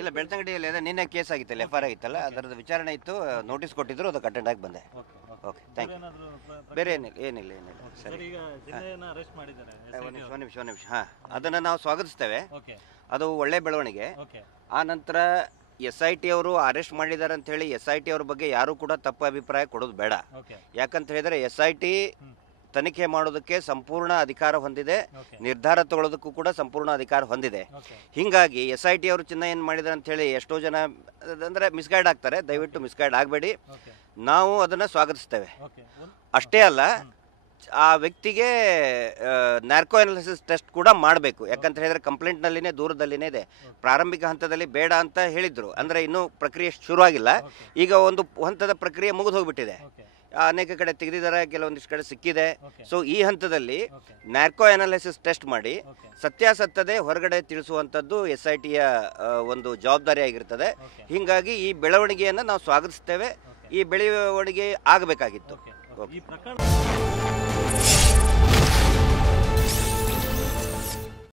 ಇಲ್ಲ, ಬೆಳ್ತಂಗಡಿಯಲ್ಲಿ ಅದೇ ನಿನ್ನೆ ಕೇಸ್ ಆಗಿತ್ತಲ್ಲ, FIR ಆಗಿತ್ತಲ್ಲ, ಅದರದ್ದು ವಿಚಾರಣೆ ಇತ್ತು, ನೋಟಿಸ್ ಕೊಟ್ಟಿದ್ರು, ಅದಕ್ಕೆ ಅಟೆಂಡ್ ಆಗಿ ಬಂದೆ. Okay, thank you. ಬೇರೆ ಏನಿಲ್ಲ. ಸರಿ, ಒಂದು ನಿಮಿಷ. ಹಾಂ, ಅದನ್ನು ನಾವು ಸ್ವಾಗತಿಸ್ತೇವೆ. ಅದು ಒಳ್ಳೆ ಬೆಳವಣಿಗೆ. ಆ ನಂತರ SIT ಅವರು ಅರೆಸ್ಟ್ ಮಾಡಿದ್ದಾರೆ ಅಂತ ಹೇಳಿ SIT ಅವ್ರ ಬಗ್ಗೆ ಯಾರು ಕೂಡ ತಪ್ಪು ಅಭಿಪ್ರಾಯ ಕೊಡೋದು ಬೇಡ. ಯಾಕಂತ ಹೇಳಿದ್ರೆ SIT ತನಿಖೆ ಮಾಡೋದಕ್ಕೆ ಸಂಪೂರ್ಣ ಅಧಿಕಾರ ಹೊಂದಿದೆ, ನಿರ್ಧಾರ ತಗೊಳ್ಳೋದಕ್ಕೂ ಕೂಡ ಸಂಪೂರ್ಣ ಅಧಿಕಾರ ಹೊಂದಿದೆ. ಹೀಗಾಗಿ SIT ಅವರು ಚಿನ್ನ ಏನು ಮಾಡಿದ್ದಾರೆ ಅಂತ ಹೇಳಿ ಎಷ್ಟೋ ಜನ ಅಂದರೆ ಮಿಸ್ಗೈಡ್ ಆಗ್ತಾರೆ. ದಯವಿಟ್ಟು ಮಿಸ್ಗೈಡ್ ಆಗಬೇಡಿ. ನಾವು ಅದನ್ನು ಸ್ವಾಗತಿಸ್ತೇವೆ. ಅಷ್ಟೇ ಅಲ್ಲ, ಆ ವ್ಯಕ್ತಿಗೆ ನ್ಯಾರ್ಕೋ ಅನಾಲಿಸಿಸ್ ಟೆಸ್ಟ್ ಕೂಡ ಮಾಡಬೇಕು. ಯಾಕಂತ ಹೇಳಿದ್ರೆ ಕಂಪ್ಲೇಂಟ್ನಲ್ಲಿನೇ ದೂರದಲ್ಲಿನೇ ಇದೆ. ಪ್ರಾರಂಭಿಕ ಹಂತದಲ್ಲಿ ಬೇಡ ಅಂತ ಹೇಳಿದ್ರು, ಅಂದರೆ ಇನ್ನೂ ಪ್ರಕ್ರಿಯೆ ಶುರುವಾಗಿಲ್ಲ. ಈಗ ಒಂದು ಹಂತದ ಪ್ರಕ್ರಿಯೆ ಮುಗಿದು ಹೋಗ್ಬಿಟ್ಟಿದೆ. ಅನೇಕ ಕಡೆ ತೆಗೆದಿದ್ದಾರೆ, ಕೆಲವೊಂದಿಷ್ಟು ಕಡೆ ಸಿಕ್ಕಿದೆ. ಸೊ ಈ ಹಂತದಲ್ಲಿ ನ್ಯಾರ್ಕೋ ಅನಾಲಿಸಿಸ್ ಟೆಸ್ಟ್ ಮಾಡಿ ಸತ್ಯಾಸತ್ಯತೆ ಹೊರಗಡೆ ತಿಳಿಸುವಂಥದ್ದು SITಯ ಒಂದು ಜವಾಬ್ದಾರಿ ಆಗಿರ್ತದೆ. ಹೀಗಾಗಿ ಈ ಬೆಳವಣಿಗೆಯನ್ನು ನಾವು ಸ್ವಾಗತಿಸ್ತೇವೆ. ಈ ಬೆಳವಣಿಗೆ ಆಗಬೇಕಾಗಿತ್ತು.